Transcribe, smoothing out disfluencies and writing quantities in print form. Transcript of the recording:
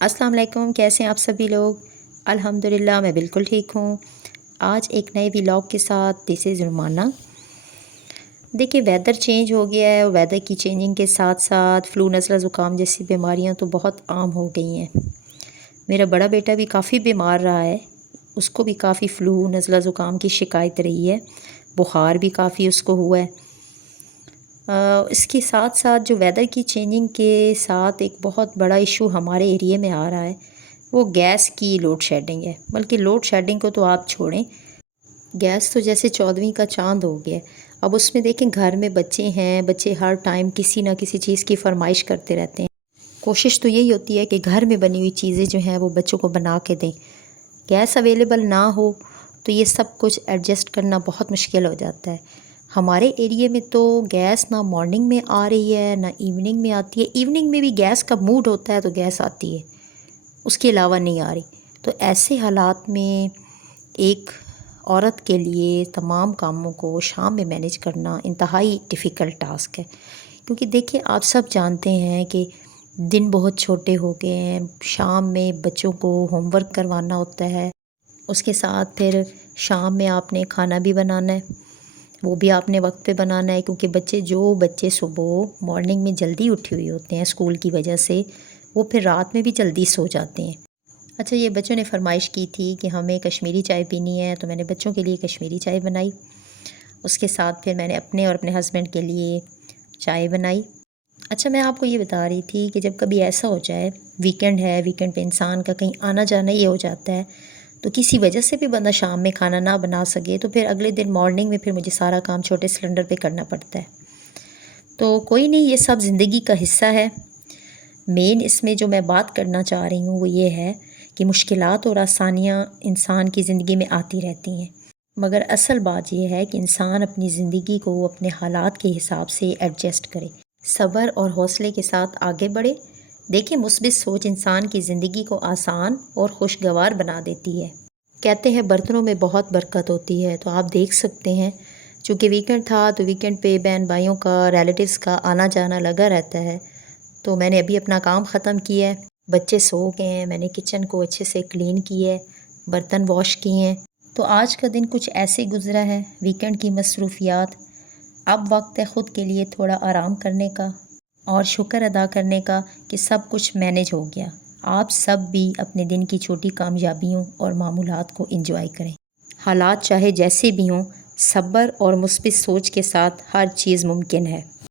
السلام علیکم، کیسے ہیں آپ سبھی لوگ؟ الحمدللہ میں بالکل ٹھیک ہوں۔ آج ایک نئے ولاگ کے ساتھ دس از رومانہ۔ دیکھیے ویدر چینج ہو گیا ہے اور ویدر کی چینجنگ کے ساتھ ساتھ فلو، نزلہ زکام جیسی بیماریاں تو بہت عام ہو گئی ہیں۔ میرا بڑا بیٹا بھی کافی بیمار رہا ہے، اس کو بھی کافی فلو، نزلہ زکام کی شکایت رہی ہے، بخار بھی کافی اس کو ہوا ہے۔ اس کے ساتھ ساتھ جو ویدر کی چینجنگ کے ساتھ ایک بہت بڑا ایشو ہمارے ایریے میں آ رہا ہے وہ گیس کی لوڈ شیڈنگ ہے۔ بلکہ لوڈ شیڈنگ کو تو آپ چھوڑیں، گیس تو جیسے 14ویں کا چاند ہو گیا۔ اب اس میں دیکھیں گھر میں بچے ہیں، بچے ہر ٹائم کسی نہ کسی چیز کی فرمائش کرتے رہتے ہیں۔ کوشش تو یہی ہوتی ہے کہ گھر میں بنی ہوئی چیزیں جو ہیں وہ بچوں کو بنا کے دیں۔ گیس اویلیبل نہ ہو تو یہ سب کچھ ایڈجسٹ کرنا بہت مشکل ہو جاتا ہے۔ ہمارے ایریے میں تو گیس نہ مارننگ میں آ رہی ہے نہ ایوننگ میں آتی ہے۔ ایوننگ میں بھی گیس کا موڈ ہوتا ہے تو گیس آتی ہے، اس کے علاوہ نہیں آ رہی۔ تو ایسے حالات میں ایک عورت کے لیے تمام کاموں کو شام میں مینیج کرنا انتہائی ڈیفیکلٹ ٹاسک ہے، کیونکہ دیکھیں آپ سب جانتے ہیں کہ دن بہت چھوٹے ہو گئے ہیں، شام میں بچوں کو ہوم ورک کروانا ہوتا ہے، اس کے ساتھ پھر شام میں آپ نے کھانا بھی بنانا ہے، وہ بھی آپ نے وقت پہ بنانا ہے، کیونکہ بچے صبح مارننگ میں جلدی اٹھے ہوئے ہوتے ہیں اسکول کی وجہ سے، وہ پھر رات میں بھی جلدی سو جاتے ہیں۔ اچھا، یہ بچوں نے فرمائش کی تھی کہ ہمیں کشمیری چائے پینی ہے، تو میں نے بچوں کے لیے کشمیری چائے بنائی، اس کے ساتھ پھر میں نے اپنے اور اپنے ہسبینڈ کے لیے چائے بنائی۔ اچھا، میں آپ کو یہ بتا رہی تھی کہ جب کبھی ایسا ہو جائے، ویکینڈ ہے، ویکینڈ پہ انسان کا کہیں آنا جانا یہ ہو جاتا ہے، تو کسی وجہ سے بھی بندہ شام میں کھانا نہ بنا سکے تو پھر اگلے دن مارننگ میں پھر مجھے سارا کام چھوٹے سلنڈر پہ کرنا پڑتا ہے۔ تو کوئی نہیں، یہ سب زندگی کا حصہ ہے۔ مین اس میں جو میں بات کرنا چاہ رہی ہوں وہ یہ ہے کہ مشکلات اور آسانیاں انسان کی زندگی میں آتی رہتی ہیں، مگر اصل بات یہ ہے کہ انسان اپنی زندگی کو اپنے حالات کے حساب سے ایڈجسٹ کرے، صبر اور حوصلے کے ساتھ آگے بڑھے۔ دیکھیں مثبت سوچ انسان کی زندگی کو آسان اور خوشگوار بنا دیتی ہے۔ کہتے ہیں برتنوں میں بہت برکت ہوتی ہے، تو آپ دیکھ سکتے ہیں چونکہ ویکینڈ تھا تو ویکینڈ پہ بہن بھائیوں کا، ریلیٹیوز کا آنا جانا لگا رہتا ہے۔ تو میں نے ابھی اپنا کام ختم کیا ہے، بچے سو گئے ہیں، میں نے کچن کو اچھے سے کلین کیا ہے، برتن واش کیے ہیں۔ تو آج کا دن کچھ ایسے گزرا ہے، ویکینڈ کی مصروفیات۔ اب وقت ہے خود کے لیے تھوڑا آرام کرنے کا اور شکر ادا کرنے کا کہ سب کچھ مینیج ہو گیا۔ آپ سب بھی اپنے دن کی چھوٹی کامیابیوں اور معمولات کو انجوائے کریں۔ حالات چاہے جیسے بھی ہوں، صبر اور مثبت سوچ کے ساتھ ہر چیز ممکن ہے۔